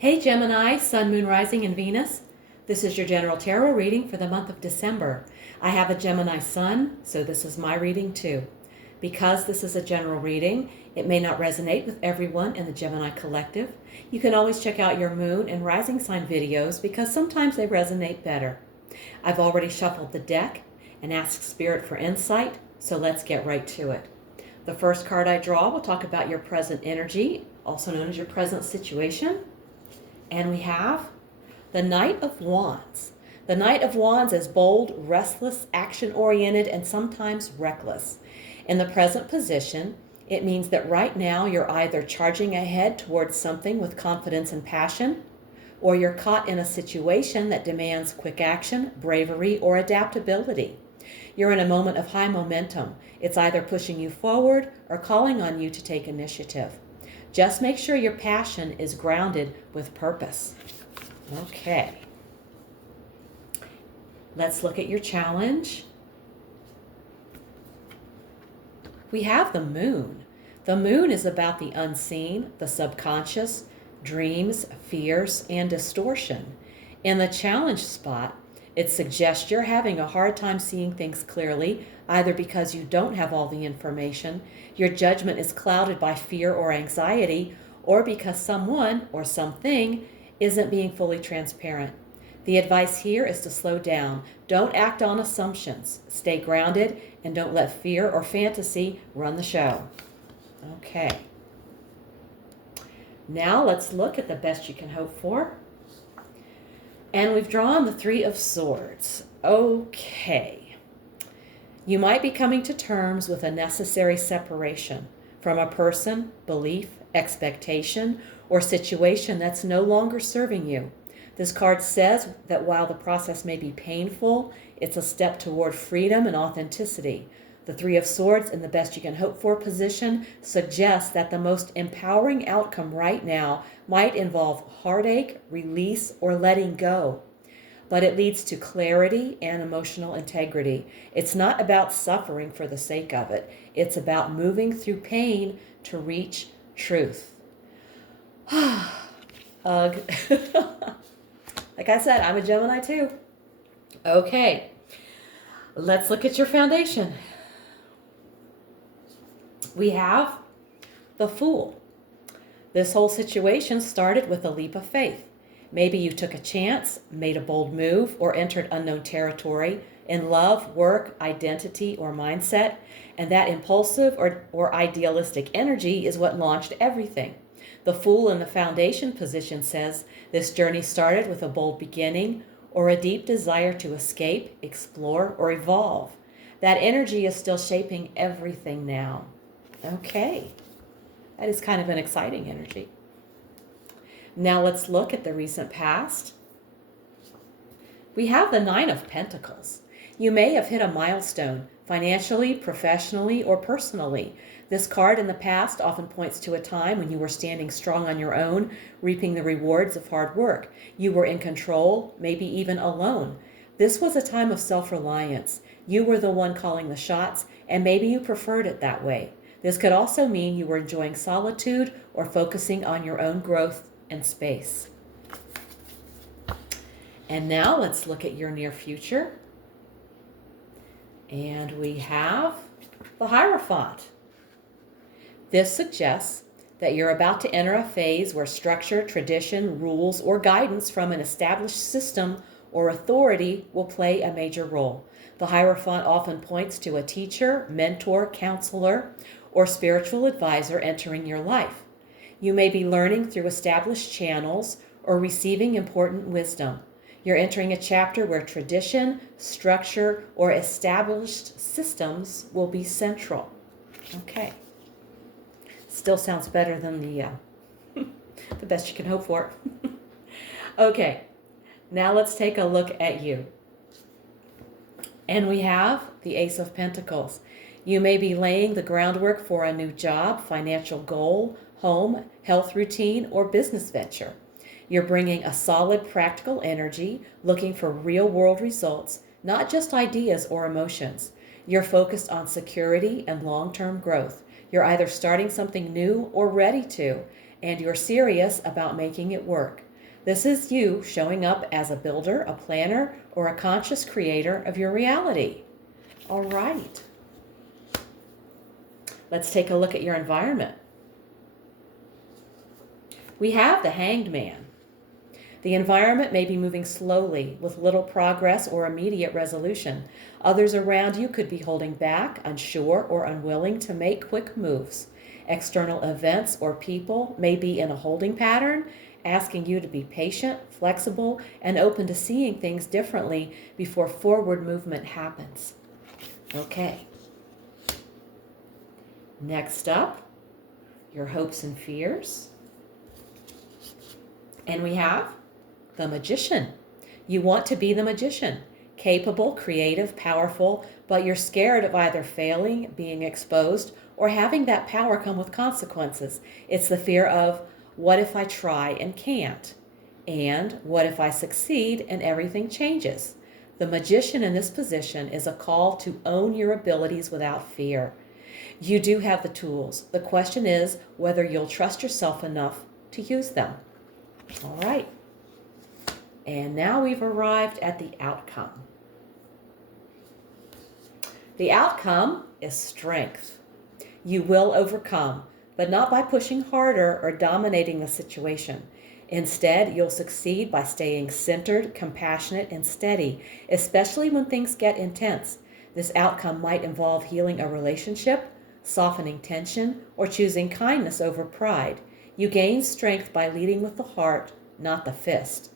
Hey Gemini, Sun, Moon, Rising, and Venus. This is your general tarot reading for the month of December. I have a Gemini Sun, so this is my reading too. Because this is a general reading, it may not resonate with everyone in the Gemini collective. You can always check out your Moon and Rising sign videos because sometimes they resonate better. I've already shuffled the deck and asked Spirit for insight, so let's get right to it. The first card I draw will talk about your present energy, also known as your present situation. And we have the Knight of Wands. The Knight of Wands is bold, restless, action-oriented, and sometimes reckless. In the present position, it means that right now you're either charging ahead towards something with confidence and passion, or you're caught in a situation that demands quick action, bravery, or adaptability. You're in a moment of high momentum. It's either pushing you forward or calling on you to take initiative. Just make sure your passion is grounded with purpose. Okay. Let's look at your challenge. We have the Moon. The Moon is about the unseen, the subconscious, dreams, fears, and distortion. In the challenge spot, it suggests you're having a hard time seeing things clearly, either because you don't have all the information, your judgment is clouded by fear or anxiety, or because someone or something isn't being fully transparent. The advice here is to slow down. Don't act on assumptions. Stay grounded and don't let fear or fantasy run the show. Okay. Now let's look at the best you can hope for. And we've drawn the Three of Swords. Okay. You might be coming to terms with a necessary separation from a person, belief, expectation, or situation that's no longer serving you. This card says that while the process may be painful, it's a step toward freedom and authenticity. The Three of Swords in the best you can hope for position suggests that the most empowering outcome right now might involve heartache, release, or letting go. But it leads to clarity and emotional integrity. It's not about suffering for the sake of it. It's about moving through pain to reach truth. Ugh. Like I said, I'm a Gemini too. Okay, let's look at your foundation. We have the Fool. This whole situation started with a leap of faith. Maybe you took a chance, made a bold move, or entered unknown territory in love, work, identity, or mindset, and that impulsive or idealistic energy is what launched everything. The Fool in the foundation position says this journey started with a bold beginning or a deep desire to escape, explore, or evolve. That energy is still shaping everything now. Okay, that is kind of an exciting energy. Now let's look at the recent past. We have the Nine of Pentacles. You may have hit a milestone, financially, professionally, or personally. This card in the past often points to a time when you were standing strong on your own, reaping the rewards of hard work. You were in control, maybe even alone. This was a time of self-reliance. You were the one calling the shots, and maybe you preferred it that way. This could also mean you were enjoying solitude or focusing on your own growth and space. And now let's look at your near future. And we have the Hierophant. This suggests that you're about to enter a phase where structure, tradition, rules, or guidance from an established system or authority will play a major role. The Hierophant often points to a teacher, mentor, counselor, or spiritual advisor entering your life. You may be learning through established channels or receiving important wisdom. You're entering a chapter where tradition, structure, or established systems will be central. Okay. Still sounds better than the best you can hope for. Okay, now let's take a look at you. And we have the Ace of Pentacles. You may be laying the groundwork for a new job, financial goal, home, health routine, or business venture. You're bringing a solid practical energy, looking for real-world results, not just ideas or emotions. You're focused on security and long-term growth. You're either starting something new or ready to, and you're serious about making it work. This is you showing up as a builder, a planner, or a conscious creator of your reality. All right. Let's take a look at your environment. We have the Hanged Man. The environment may be moving slowly with little progress or immediate resolution. Others around you could be holding back, unsure, or unwilling to make quick moves. External events or people may be in a holding pattern, asking you to be patient, flexible, and open to seeing things differently before forward movement happens. Okay. Next up, your hopes and fears. And we have the Magician. You want to be the magician, capable, creative, powerful, but you're scared of either failing, being exposed, or having that power come with consequences. It's the fear of, what if I try and can't? And what if I succeed and everything changes? The magician in this position is a call to own your abilities without fear. You do have the tools. The question is whether you'll trust yourself enough to use them. All right. And now we've arrived at the outcome. The outcome is strength. You will overcome, but not by pushing harder or dominating the situation. Instead, you'll succeed by staying centered, compassionate, and steady, especially when things get intense. This outcome might involve healing a relationship, softening tension, or choosing kindness over pride. You gain strength by leading with the heart, not the fist.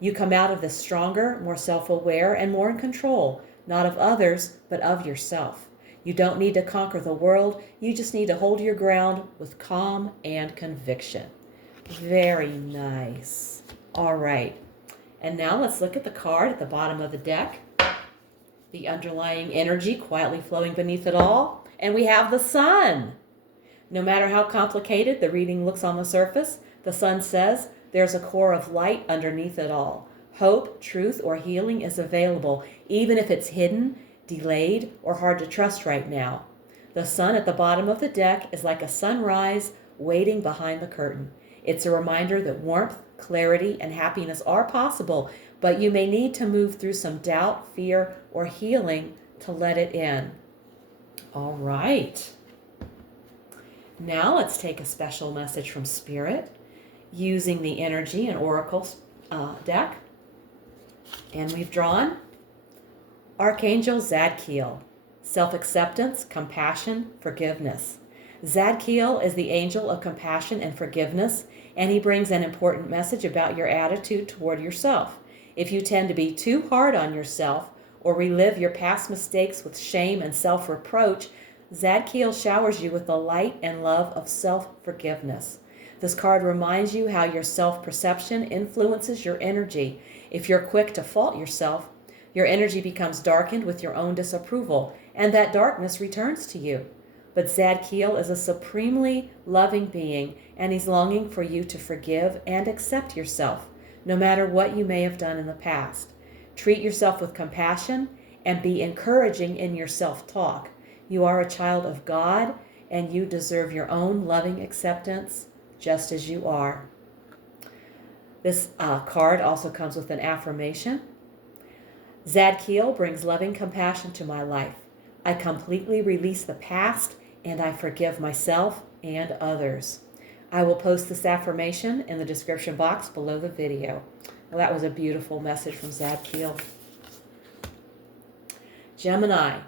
You come out of this stronger, more self-aware, and more in control, not of others, but of yourself. You don't need to conquer the world. You just need to hold your ground with calm and conviction. Very nice. All right. And now let's look at the card at the bottom of the deck. The underlying energy quietly flowing beneath it all. And we have the Sun. No matter how complicated the reading looks on the surface, the Sun says there's a core of light underneath it all. Hope, truth, or healing is available, even if it's hidden, delayed, or hard to trust right now. The Sun at the bottom of the deck is like a sunrise waiting behind the curtain. It's a reminder that warmth, clarity, and happiness are possible, but you may need to move through some doubt, fear, or healing to let it in. All right. Now let's take a special message from Spirit using the Energy and Oracle deck. And we've drawn Archangel Zadkiel, self-acceptance, compassion, forgiveness. Zadkiel is the angel of compassion and forgiveness, and he brings an important message about your attitude toward yourself. If you tend to be too hard on yourself or relive your past mistakes with shame and self-reproach, Zadkiel showers you with the light and love of self-forgiveness. This card reminds you how your self-perception influences your energy. If you're quick to fault yourself, your energy becomes darkened with your own disapproval, and that darkness returns to you. But Zadkiel is a supremely loving being, and he's longing for you to forgive and accept yourself, no matter what you may have done in the past. Treat yourself with compassion and be encouraging in your self-talk. You are a child of God, and you deserve your own loving acceptance just as you are. This card also comes with an affirmation. Zadkiel brings loving compassion to my life. I completely release the past, and I forgive myself and others. I will post this affirmation in the description box below the video. Well, that was a beautiful message from Zadkiel. Gemini,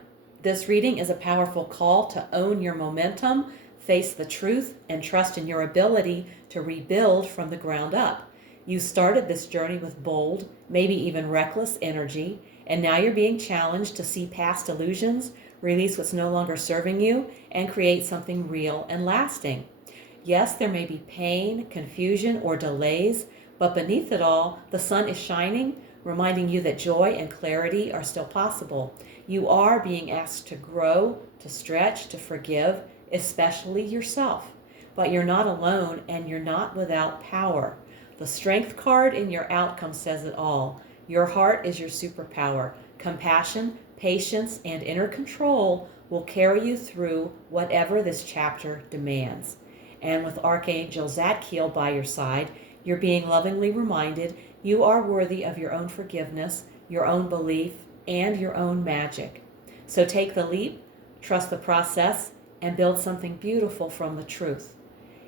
this reading is a powerful call to own your momentum, face the truth, and trust in your ability to rebuild from the ground up. You started this journey with bold, maybe even reckless energy, and now you're being challenged to see past illusions, release what's no longer serving you, and create something real and lasting. Yes, there may be pain, confusion, or delays, but beneath it all, the sun is shining, reminding you that joy and clarity are still possible. You are being asked to grow, to stretch, to forgive, especially yourself. But you're not alone, and you're not without power. The Strength card in your outcome says it all. Your heart is your superpower. Compassion, patience, and inner control will carry you through whatever this chapter demands. And with Archangel Zadkiel by your side, you're being lovingly reminded you are worthy of your own forgiveness, your own belief, and your own magic. So take the leap, trust the process, and build something beautiful from the truth.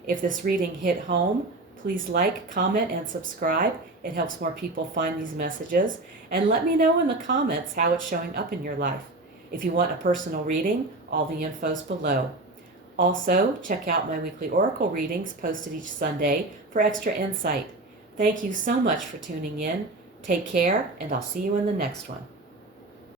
If this reading hit home, please like, comment, and subscribe. It helps more people find these messages. And let me know in the comments how it's showing up in your life. If you want a personal reading, all the info's below. Also, check out my weekly oracle readings posted each Sunday for extra insight. Thank you so much for tuning in. Take care, and I'll see you in the next one.